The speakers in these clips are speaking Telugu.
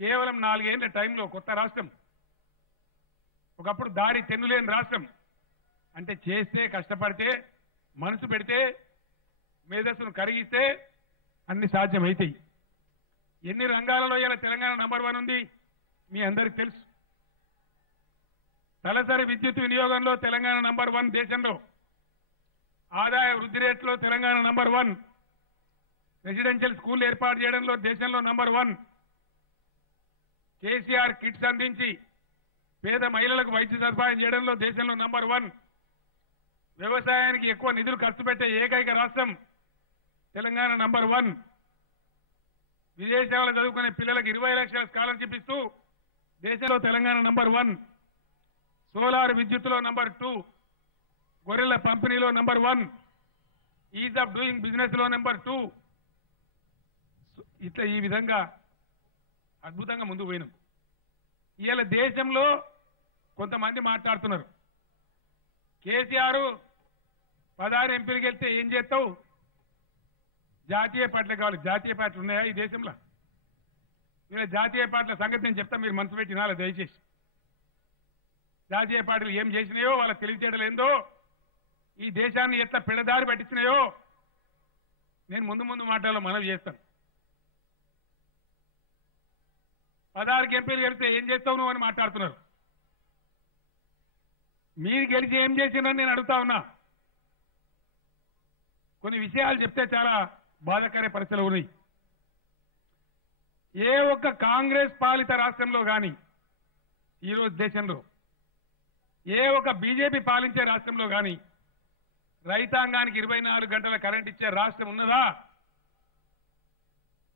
కేవలం 4 ఏళ్ల టైంలో కొత్త రాష్ట్రం, ఒకప్పుడు దారి తెన్నులేని రాష్ట్రం. అంటే చేస్తే, కష్టపడితే, మనసు పెడితే, మేధస్సును కరిగిస్తే అన్ని సాధ్యమవుతాయి. ఎన్ని రంగాలలో ఇలా తెలంగాణ నంబర్ 1 ఉంది మీ అందరికీ తెలుసు. తలసరి విద్యుత్ వినియోగంలో తెలంగాణ నంబర్ 1 దేశంలో. ఆదాయ వృద్ధి రేట్లో తెలంగాణ నంబర్ 1. రెసిడెన్షియల్ స్కూల్ ఏర్పాటు చేయడంలో దేశంలో నంబర్ 1. కేసీఆర్ కిట్స్ అందించి పేద మహిళలకు వైద్య సదుపాయం చేయడంలో దేశంలో నంబర్ 1. వ్యవసాయానికి ఎక్కువ నిధులు ఖర్చు పెట్టే ఏకైక రాష్ట్రం తెలంగాణ నంబర్ 1. విదేశాల్లో చదువుకునే పిల్లలకు 20 లక్షల స్కాలర్షిప్ ఇస్తూ దేశంలో తెలంగాణ నంబర్ 1. సోలార్ విద్యుత్తులో నంబర్ 2. గొర్రెల పంపిణీలో number 1. Ease of doing business లో నంబర్ 2. ఇట్లా ఈ విధంగా అద్భుతంగా ముందుకు పోయినాం. ఇవాళ దేశంలో కొంతమంది మాట్లాడుతున్నారు, కేసీఆర్ 16 ఎంపీలకు వెళ్తే ఏం చేస్తావు, జాతీయ పార్టీలు కావాలి. జాతీయ పార్టీలు ఉన్నాయా ఈ దేశంలో? ఇలా జాతీయ పార్టీల సంగతి నేను చెప్తా, మీరు మనసు పెట్టి వినాలి దయచేసి. జాతీయ పార్టీలు ఏం చేసినాయో, వాళ్ళ తెలివితేటలు ఏందో, ఈ దేశాన్ని ఎట్లా పెడదారి పట్టించినాయో నేను ముందు ముందు మాటల్లో మనవి చేస్తాను. 16 ఎంపీలు గెలిస్తే ఏం చేస్తావు నువ్వు అని మాట్లాడుతున్నారు. మీరు గెలిచి ఏం చేసినారని నేను అడుగుతా ఉన్నా. కొన్ని విషయాలు చెప్తే చాలా బాధాకర పరిస్థితులు ఉన్నాయి. ఏ ఒక్క కాంగ్రెస్ పాలిత రాష్ట్రంలో కానీ ఈరోజు దేశంలో ఏ ఒక్క బీజేపీ పాలించే రాష్ట్రంలో కానీ రైతాంగానికి 24 గంటల కరెంట్ ఇచ్చే రాష్ట్రం ఉన్నదా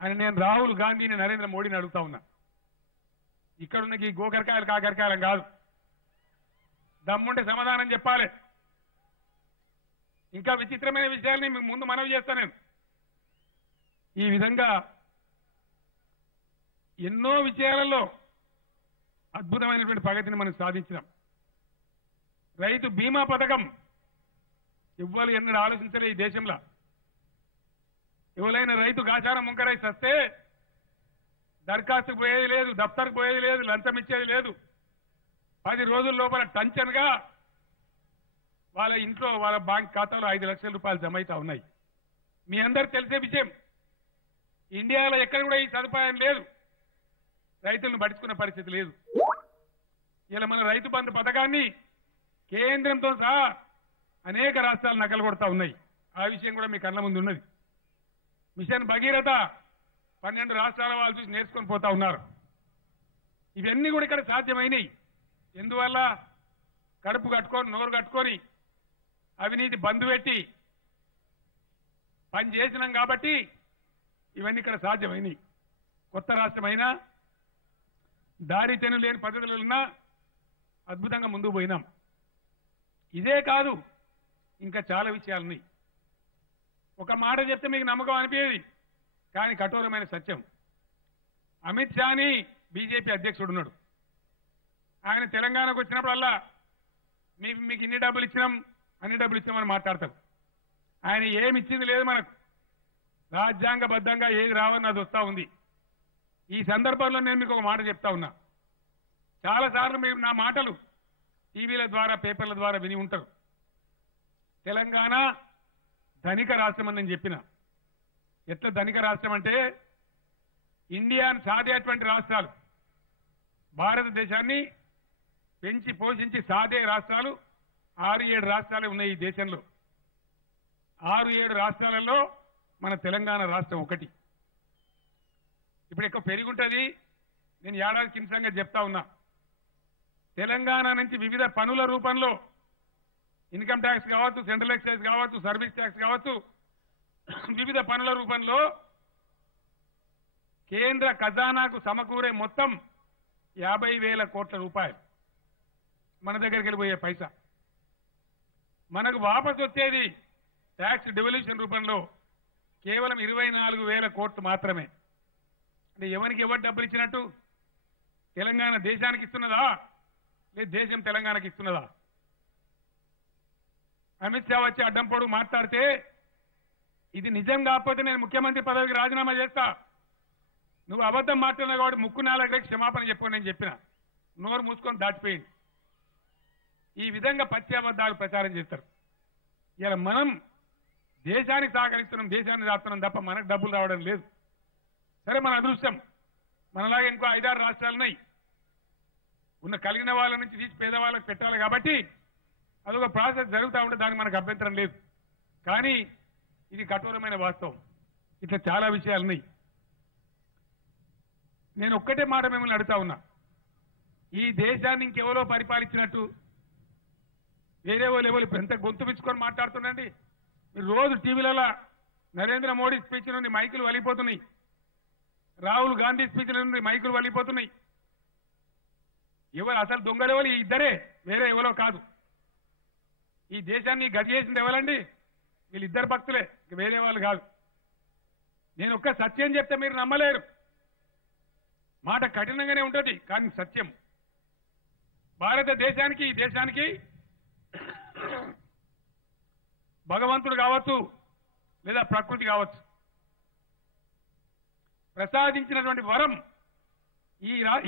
అని నేను రాహుల్ గాంధీని, నరేంద్ర మోడీని అడుగుతా ఉన్నా. ఇక్కడున్న ఈ గోకరకాయలు కాకరకాయలం కాదు, దమ్ముంటే సమాధానం చెప్పాలి. ఇంకా విచిత్రమైన విషయాల్ని మీకు ముందు మనవి చేస్తా. నేను ఈ విధంగా ఎన్నో విషయాలలో అద్భుతమైనటువంటి ప్రగతిని మనం సాధించినాం. రైతు బీమా పథకం ఇవ్వాలి ఎన్నడూ ఆలోచించలే ఈ దేశంలో. ఎవరైనా రైతు గాచారం ముంకరై సస్తే దరఖాస్తుకు పోయేది లేదు, దఫ్తర్కు పోయేది లేదు, లంచం ఇచ్చేది లేదు. 10 రోజుల లోపల టంచన్గా వాళ్ళ ఇంట్లో, వాళ్ళ బ్యాంక్ ఖాతాలో 5 లక్షల రూపాయలు జమ అవుతా ఉన్నాయి. మీ అందరికి తెలిసే విషయం. ఇండియాలో ఎక్కడ కూడా ఈ సదుపాయం లేదు, రైతులను పట్టించుకున్న పరిస్థితి లేదు. ఇలా మన రైతు బంధు పథకాన్ని కేంద్రంతో సహా అనేక రాష్ట్రాలు నకలు కొడతా ఉన్నాయి. ఆ విషయం కూడా మీ కళ్ళ ముందు ఉన్నది. మిషన్ భగీరథ 12 రాష్ట్రాల వాళ్ళు చూసి నేర్చుకొని పోతా ఉన్నారు. ఇవన్నీ కూడా ఇక్కడ సాధ్యమైనవి. ఎందువల్ల? కడుపు కట్టుకొని, నోరు కట్టుకొని, అవినీతి బంధు పెట్టి పని చేసినాం కాబట్టి ఇవన్నీ ఇక్కడ సాధ్యమైనవి. కొత్త రాష్ట్రమైనా, దారి తెను లేని పద్ధతులున్నా అద్భుతంగా ముందుకు పోయినాం. ఇదే కాదు, ఇంకా చాలా విషయాలున్నాయి. ఒక మాట చెప్తే మీకు నమ్మకం అనిపించేది, కానీ కఠోరమైన సత్యం. అమిత్ షాని బీజేపీ అధ్యక్షుడు ఉన్నాడు. ఆయన తెలంగాణకు వచ్చినప్పుడల్లా మీకు ఇన్ని డబ్బులు ఇచ్చినాం, అన్ని డబ్బులు ఇచ్చినామని మాట్లాడతారు. ఆయన ఏమి ఇచ్చింది లేదు మనకు. రాజ్యాంగబద్ధంగా ఏది రావని అది వస్తా ఉంది. ఈ సందర్భంలో నేను మీకు ఒక మాట చెప్తా ఉన్నా. చాలాసార్లు మీరు నా మాటలు టీవీల ద్వారా, పేపర్ల ద్వారా విని ఉంటారు. తెలంగాణ ధనిక రాష్ట్రం అని నేను చెప్పిన. ఎట్లా ధనిక రాష్ట్రం అంటే, ఇండియాను సాధేటువంటి రాష్ట్రాలు, భారతదేశాన్ని పెంచి పోషించి సాధే రాష్ట్రాలు 6-7 రాష్ట్రాలే ఉన్నాయి ఈ దేశంలో. 6-7 రాష్ట్రాలలో మన తెలంగాణ రాష్ట్రం ఒకటి. ఇప్పుడు ఎక్కువ పెరుగుంటుంది. నేను ఏడాది కింసంగా చెప్తా ఉన్నా. తెలంగాణ నుంచి వివిధ పనుల రూపంలో ఇన్కమ్ ట్యాక్స్ కావచ్చు, సెంట్రల్ ఎక్సైజ్ కావచ్చు, సర్వీస్ ట్యాక్స్ కావచ్చు, వివిధ పనుల రూపంలో కేంద్ర ఖజానాకు సమకూరే మొత్తం 50,000 కోట్ల రూపాయలు మన దగ్గరికి వెళ్ళిపోయే పైసా. మనకు వాపసు వచ్చేది ట్యాక్స్ డివల్యూషన్ రూపంలో కేవలం 24,000 కోట్లు మాత్రమే. అంటే ఎవరికి ఎవరు డబ్బులు ఇచ్చినట్టు? తెలంగాణ దేశానికి ఇస్తున్నదా, లేదు దేశం తెలంగాణకి ఇస్తున్నదా? అమిత్ షా వచ్చి అడ్డం పొడుగు మాట్లాడితే, ఇది నిజం కాకపోతే నేను ముఖ్యమంత్రి పదవికి రాజీనామా చేస్తా, నువ్వు అబద్ధం మాట్లాడినావు కాబట్టి ముక్కు నాలుగు క్షమాపణ చెప్పు నేను చెప్పిన నోరు మూసుకొని దాటిపోయింది ఈ విధంగా పచ్చి అబద్ధాలు ప్రచారం చేస్తారు ఇలా మనం దేశానికి సహకరిస్తున్నాం దేశాన్ని రాస్తున్నాం తప్ప మనకు డబ్బులు రావడం లేదు సరే మన అదృష్టం మనలాగా ఇంకో 5-6 రాష్ట్రాలున్నాయి ఉన్న కలిగిన వాళ్ళ నుంచి తీసి పేదవాళ్ళకి పెట్టాలి కాబట్టి అదొక ప్రాసెస్ జరుగుతూ ఉంటే దానికి మనకు అభ్యంతరం లేదు కానీ ఇది కఠోరమైన వాస్తవం ఇట్లా చాలా విషయాలున్నాయి నేను ఒక్కటే మాట మిమ్మల్ని అడుగుతా ఉన్నా ఈ దేశాన్ని ఇంకెవరో పరిపాలించినట్టు వేరే వాళ్ళు ఎవరు ఎంత గొంతు పిచ్చుకొని మాట్లాడుతుండండి మీరు రోజు టీవీలలో నరేంద్ర మోడీ స్పీచ్ నుండి మైకులు వలిపోతున్నాయి రాహుల్ గాంధీ స్పీచ్ నుండి మైకులు వలిపోతున్నాయి ఎవరు అసలు దొంగలు ఎవరు ఇద్దరే వేరే ఎవరో కాదు ఈ దేశాన్ని గది చేసింది ఎవరండి వీళ్ళిద్దరు భక్తులే వేరే వాళ్ళు కాదు నేను ఒక్క సత్యం చెప్తే మీరు నమ్మలేరు మాట కఠినంగానే ఉంటుంది కానీ సత్యం భారతదేశానికి ఈ దేశానికి భగవంతుడు కావచ్చు లేదా ప్రకృతి కావచ్చు ప్రసాదించినటువంటి వరం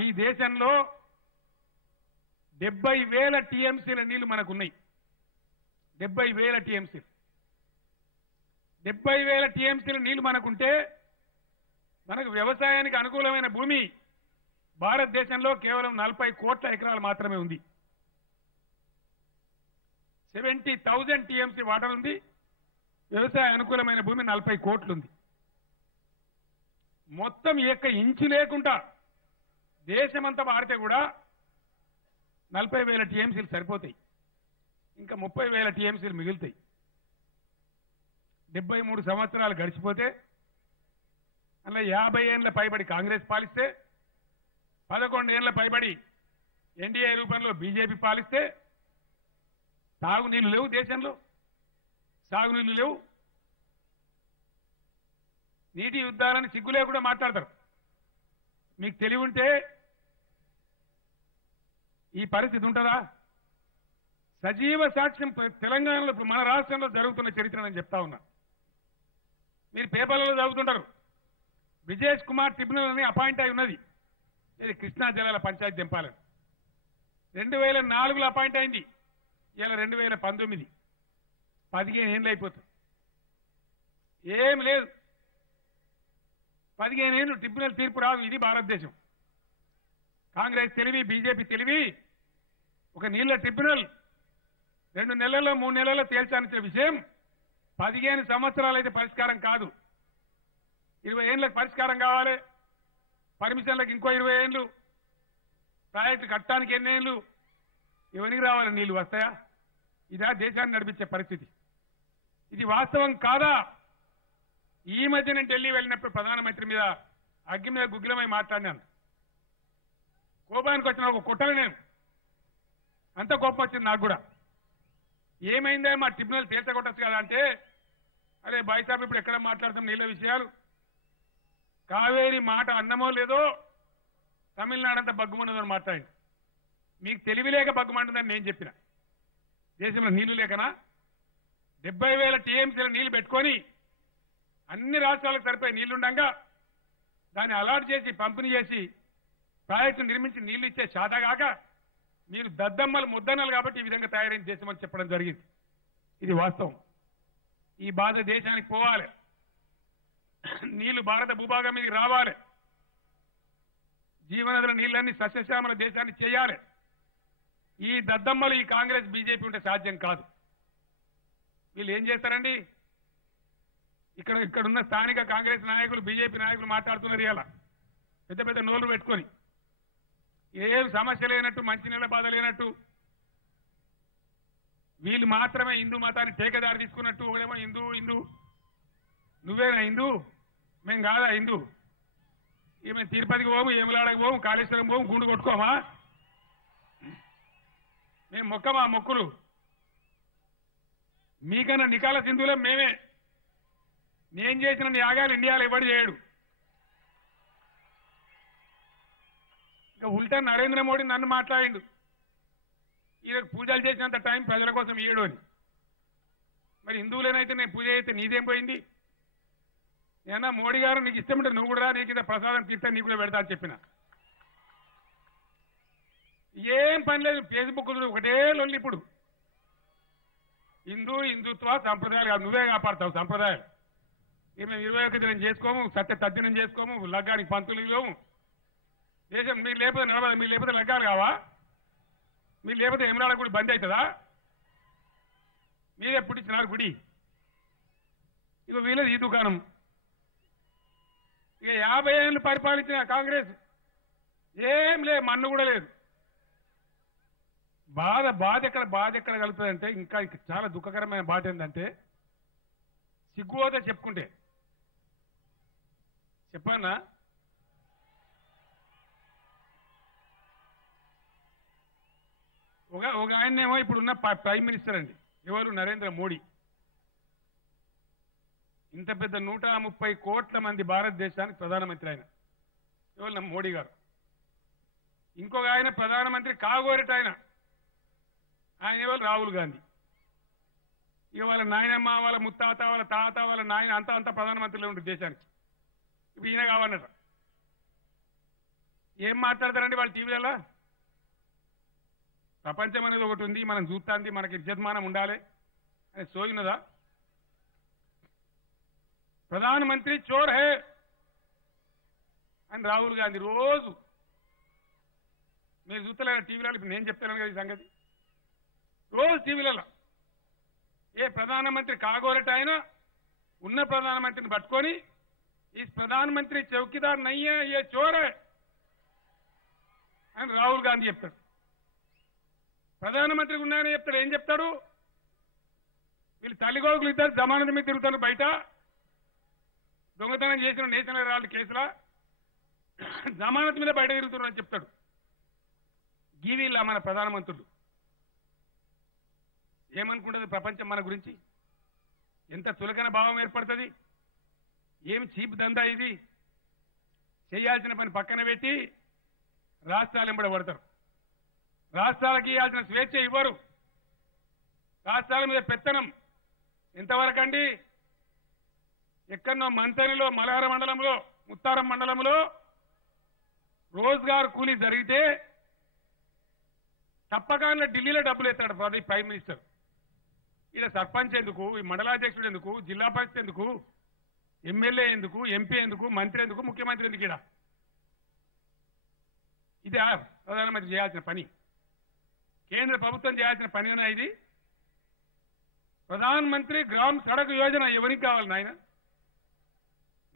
ఈ దేశంలో 70,000 టీఎంసీల నీళ్లు మనకున్నాయి 70,000 టీఎంసీలు 70,000 టీఎంసీల నీళ్లు మనకుంటే మనకు వ్యవసాయానికి అనుకూలమైన భూమి భారతదేశంలో కేవలం 40 కోట్ల ఎకరాలు మాత్రమే ఉంది 70,000 టీఎంసీ వాటర్ ఉంది వ్యవసాయ అనుకూలమైన భూమి 40 కోట్లు ఉంది మొత్తం ఏక ఇంచు లేకుండా దేశమంతా వాడితే కూడా 40,000 టీఎంసీలు సరిపోతాయి ఇంకా 30,000 టీఎంసీలు మిగులుతాయి 73 సంవత్సరాలు గడిచిపోతే అలా 50 ఏళ్ల పైబడి కాంగ్రెస్ పాలిస్తే 11 ఏళ్ల పైబడి ఎన్డీఏ రూపంలో బీజేపీ పాలిస్తే తాగునీళ్లు లేవు దేశంలో సాగునీళ్లు లేవు నీటి యుద్ధాలని సిగ్గులే కూడా మాట్లాడతారు మీకు తెలివి ఉంటే ఈ పరిస్థితి ఉంటుందా సజీవ సాక్ష్యం తెలంగాణలో మన రాష్ట్రంలో జరుగుతున్న చరిత్ర నేను చెప్తా ఉన్నా మీరు పేపర్లలో చదువుతుంటారు బ్రిజేష్ కుమార్ ట్రిబ్యునల్ అని అపాయింట్ అయి ఉన్నది ఇది కృష్ణా జలాల పంచాయతీ దింపాలని 2004లో అపాయింట్ అయింది ఇలా 2019 15 ఏళ్ళు అయిపోతుంది ఏం లేదు 15 ఏళ్ళు ట్రిబ్యునల్ తీర్పు రాదు ఇది భారతదేశం కాంగ్రెస్ తెలివి బీజేపీ తెలివి ఒక నీళ్ల ట్రిబ్యునల్ 2 నెలల్లో 3 నెలల్లో తేల్చాల్సిన విషయం 15 సంవత్సరాలు అయితే పరిష్కారం కాదు 20 ఏళ్ళకి పరిష్కారం కావాలి పర్మిషన్లకు ఇంకో 20 ఏళ్ళు ప్రాజెక్టు కట్టడానికి ఎన్ని ఏళ్ళు ఇవన్నీ రావాలి నీళ్లు వస్తాయా ఇదా దేశాన్ని నడిపించే పరిస్థితి ఇది వాస్తవం కాదా ఈ మధ్య నేను ఢిల్లీ వెళ్ళినప్పుడు ప్రధానమంత్రి మీద అగ్గి మీద గుగ్గిలమై మాట్లాడినాను కోపానికి వచ్చిన ఒక కుట్రలు నేను అంత కోపం వచ్చింది నాకు కూడా ఏమైందా మా ట్రిబ్యునల్ తేల్చగొట్టచ్చు కదా అంటే అరే బాయ్ సాబ్ ఇప్పుడు ఎక్కడ మాట్లాడతాం నీళ్ళ విషయాలు కావేరి మాట అన్నమో లేదో తమిళనాడు అంతా బగ్గుమన్నదని మాట్లాడి మీకు తెలివి లేక బగ్గుమంటుందని నేను చెప్పిన దేశంలో నీళ్లు లేకనా 70,000 టీఎంసీల నీళ్లు పెట్టుకొని అన్ని రాష్ట్రాలకు సరిపోయే నీళ్లుండగా దాన్ని అలాట్ చేసి పంపిణీ చేసి ప్రాజెక్టు నిర్మించి నీళ్లు ఇచ్చే శాతగాక మీరు దద్దమ్మలు ముద్దన్నలు కాబట్టి ఈ విధంగా తయారైన దేశమని చెప్పడం జరిగింది ఇది వాస్తవం ఈ బాధ దేశానికి పోవాలి నీళ్లు భారత భూభాగం మీదకి రావాలి జీవనదుల నీళ్ళన్నీ సస్యశ్యామల దేశాన్ని చేయాలి ఈ దద్దమ్మలు ఈ కాంగ్రెస్ బీజేపీ ఉంటే సాధ్యం కాదు వీళ్ళు ఏం చేస్తారండి ఇక్కడున్న స్థానిక కాంగ్రెస్ నాయకులు బీజేపీ నాయకులు మాట్లాడుతున్నారు ఇలా పెద్ద పెద్ద నోళ్లు పెట్టుకొని ఏం సమస్య లేనట్టు మంచినీళ్ళ బాధ లేనట్టు వీళ్ళు మాత్రమే హిందూ మతాన్ని టేకదారి తీసుకున్నట్టు ఒకడేమో హిందూ హిందూ నువ్వేనా హిందూ మేం కాదా హిందూ ఇక మేము తిరుపతికి పోము ఏములాడకి పోము కాళేశ్వరం పోము గుండు కొట్టుకోమా మేము మొక్కమా మొక్కులు మీకన్నా నికాల సింధులే మేమే నేను చేసిన యాగాలు ఇండియాలో ఎవడు చేయడు ఇక ఉల్టా నరేంద్ర మోడీ నన్ను మాట్లాడిండు ఈయనకు పూజలు చేసినంత టైం ప్రజల కోసం ఇయ్యడు అని మరి హిందువులేనైతే నేను పూజ చేస్తే నీదేం పోయింది నేనా మోడీ గారు నీకు ఇష్టం ఉంటే నువ్వు కూడా నీకు ఇంత ప్రసాదం తింటే నీకు కూడా పెడతా అని చెప్పిన. ఏం పని లేదు, ఫేస్బుక్ ఒకటే లొల్లి. ఇప్పుడు హిందుత్వ సంప్రదాయాలు కాదు, నువ్వే కాపాడతావు సంప్రదాయాలు. మేము 21 దినం చేసుకోము, సత్య తద్దినం చేసుకోము, లగ్గానికి పంతులు ఇవ్వము. దేశం మీరు లేకపోతే నడవదు, మీరు లేకపోతే లగ్గాలు కావా, మీరు లేకపోతే ఎమరాడ గుడి బంద్ అవుతుందా? మీరే పుట్టించినారు గుడి. ఇక వీళ్ళది ఈ దుకాణం. ఇక 50 ఏళ్ళు పరిపాలించిన కాంగ్రెస్ ఏం లేదు, మన్ను కూడా లేదు. బాధ ఎక్కడ కలుగుతుందంటే, ఇంకా చాలా దుఃఖకరమైన బాధ ఏంటంటే, సిగ్గుపోతే చెప్పుకుంటే చెప్పన్నా. ఒక ఆయనేమో ఇప్పుడున్న ప్రైమ్ మినిస్టర్ అండి, ఎవరు నరేంద్ర మోడీ. ఇంత పెద్ద 130 కోట్ల మంది భారతదేశానికి ప్రధానమంత్రి ఆయన, ఎవరు మోడీ గారు. ఇంకొక ఆయన ప్రధానమంత్రి కాగోరేట ఆయన ఎవరు రాహుల్ గాంధీ. ఇక వాళ్ళ నాయనమ్మ, వాళ్ళ ముత్తాత, వాళ్ళ తాత, వాళ్ళ నాయన అంతా ప్రధానమంత్రిలో ఉంటుంది దేశానికి. ఇప్పుడు ఈయన కావాలన్నట. ఏం మాట్లాడతారండి వాళ్ళు టీవీలలో? ప్రపంచం అనేది ఒకటి ఉంది, మనం చూస్తాంది, మనకి ఇజ్జత్మానం ఉండాలి అని సోయినదా? ప్రధానమంత్రి చోర్ హే అని రాహుల్ గాంధీ రోజు మీరు చూస్తలేరా టీవీలలో? ఇప్పుడు నేను చెప్తాను కదా ఈ సంగతి, రోజు టీవీలలో. ఏ ప్రధానమంత్రి కాగోరట ఆయన ఉన్న ప్రధానమంత్రిని పట్టుకొని, ఈ ప్రధానమంత్రి చౌకీదార్ నయ్యే ఏ చోరే అని రాహుల్ గాంధీ చెప్తాడు. ప్రధానమంత్రికి ఉన్నాయని చెప్తాడు. ఏం చెప్తాడు? వీళ్ళు తల్లిగోగులు ఇద్దరు జమానత్ మీద తిరుగుతారు బయట, దొంగతనం చేసిన నేషనల్ హెరాల్డ్ కేసులా జమానత్ మీద బయట తిరుగుతున్నారని చెప్తాడు. గీవీళ్ళ మన ప్రధానమంత్రులు ఏమనుకుంటుంది ప్రపంచం మన గురించి? ఎంత చులకన భావం ఏర్పడుతుంది? ఏం చీప్ దందా ఇది? చేయాల్సిన పని పక్కన పెట్టి రాష్ట్రాలు ఎంబడబడతారు. రాష్ట్రాలకి ఇవ్వాల్సిన స్వేచ్ఛ ఇవ్వరు. రాష్ట్రాల మీద పెత్తనం ఎంతవరకండి? ఎక్కడో మంతనిలో, మలహార మండలంలో, ముత్తారం మండలంలో రోజ్గార్ కూలీ జరిగితే తప్పకుండా ఢిల్లీలో డబ్బులు ఎత్తాడు ప్రైమ్ మినిస్టర్. ఇక్కడ సర్పంచ్ ఎందుకు, ఈ మండలాధ్యక్షుడు ఎందుకు, జిల్లా పరిషత్ ఎందుకు, ఎమ్మెల్యే ఎందుకు, ఎంపీ ఎందుకు, మంత్రి ఎందుకు, ముఖ్యమంత్రి ఎందుకు? ఇక్కడ ఇది ప్రధానమంత్రి చేయాల్సిన పని, కేంద్ర ప్రభుత్వం చేయాల్సిన పనినా ఇది? ప్రధానమంత్రి గ్రామ్ సడక్ యోజన ఎవరికి కావాలి నాయన?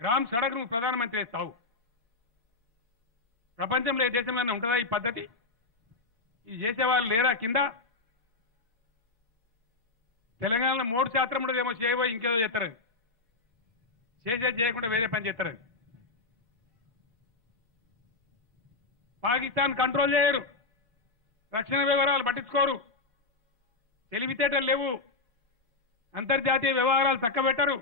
గ్రామ్ సడక్ నువ్వు ప్రధానమంత్రి వేస్తావు? ప్రపంచంలో ఏ దేశంలో ఉంటుందా ఈ పద్ధతి? ఇది చేసేవాళ్ళు లేరా కింద? తెలంగాణలో 3% ఉండదేమో, చేయబోయి ఇంకేదో చేస్తారని, చేసేది చేయకుండా వేరే పని చేస్తారని. పాకిస్తాన్ కంట్రోల్ చేయరు, రక్షణ వివరాలు పట్టించుకోరు, తెలివితేటలు లేవు, అంతర్జాతీయ వ్యవహారాలు చక్కబెట్టరు,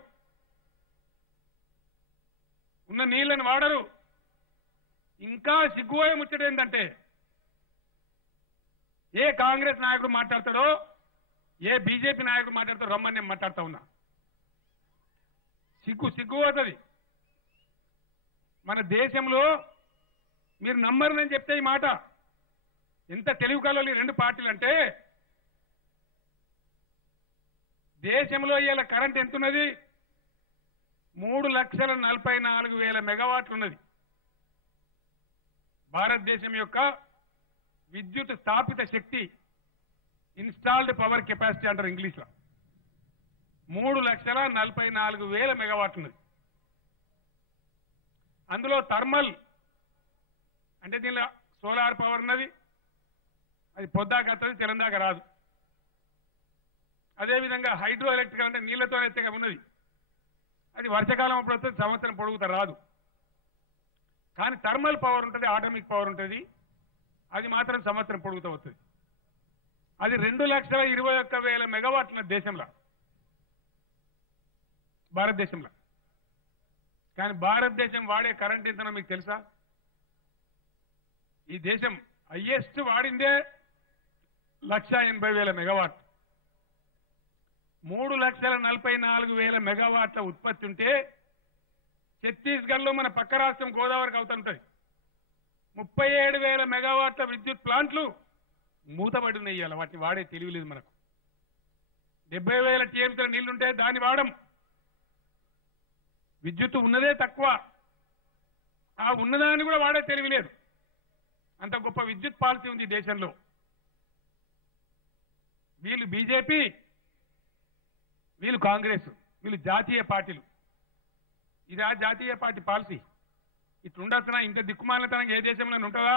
ఉన్న నీళ్లను వాడరు. ఇంకా సిగ్గుపోయే ముచ్చట ఏంటంటే, ఏ కాంగ్రెస్ నాయకుడు మాట్లాడతాడో, ఏ బీజేపీ నాయకుడు మాట్లాడతాడో రమ్మని నేను మాట్లాడుతా ఉన్నా. సిగ్గు అవుతుంది. మన దేశంలో మీరు నమ్మరని చెప్తే ఈ మాట, ఎంత తెలివి కలవాలి ఈ రెండు పార్టీలు అంటే, దేశంలో ఇవాళ కరెంట్ ఎంతున్నది? 3,44,000 మెగావాట్లు ఉన్నది. భారతదేశం యొక్క విద్యుత్ స్థాపిత శక్తి, ఇన్స్టాల్డ్ పవర్ కెపాసిటీ అంటారు ఇంగ్లీష్ లో, 3,44,000 మెగావాట్లు ఉన్నది. అందులో థర్మల్ అంటే దీనిలో సోలార్ పవర్ ఉన్నది, అది పొద్దాక వస్తుంది, తెలంగాణ రాదు. అదేవిధంగా హైడ్రో ఎలక్ట్రికల్ అంటే నీళ్లతో అయితే ఉన్నది, అది వర్షకాలం అప్పుడు వస్తుంది, సంవత్సరం పొడుగుతా రాదు. కానీ థర్మల్ పవర్ ఉంటుంది, ఆటోమిక్ పవర్ ఉంటుంది, అది మాత్రం సంవత్సరం పొడుగుతూ వస్తుంది. అది 2,21,000 మెగావాట్ల దేశంలో, భారతదేశంలో. కానీ భారతదేశం వాడే కరెంట్ ఎంతనో మీకు తెలుసా? ఈ దేశం హైయెస్ట్ వాడిందే 1,80,000 మెగావాట్. 3,44,000 మెగావాట్ల ఉత్పత్తి ఉంటే ఛత్తీస్గఢ్లో మన పక్క రాష్ట్రం గోదావరికి అవుతుంటది 37,000 మెగావాట్ల విద్యుత్ ప్లాంట్లు మూతపడి ఉన్నాయి. ఇవాళ వాటిని వాడే తెలియలేదు మనకు. 70,000 టీఎంసీల నీళ్లుంటే దాన్ని వాడం. విద్యుత్ ఉన్నదే తక్కువ, ఆ ఉన్నదాన్ని కూడా వాడే తెలియలేదు. అంత గొప్ప విద్యుత్ పాలసీ ఉంది దేశంలో. వీళ్ళు బీజేపీ, వీళ్ళు కాంగ్రెస్, వీళ్ళు జాతీయ పార్టీలు. ఇదా జాతీయ పార్టీ పాలసీ? ఇట్లుండొచ్చునా? ఇంత దిక్కుమాలినతనం ఏ దేశంలో ఉంటుందా?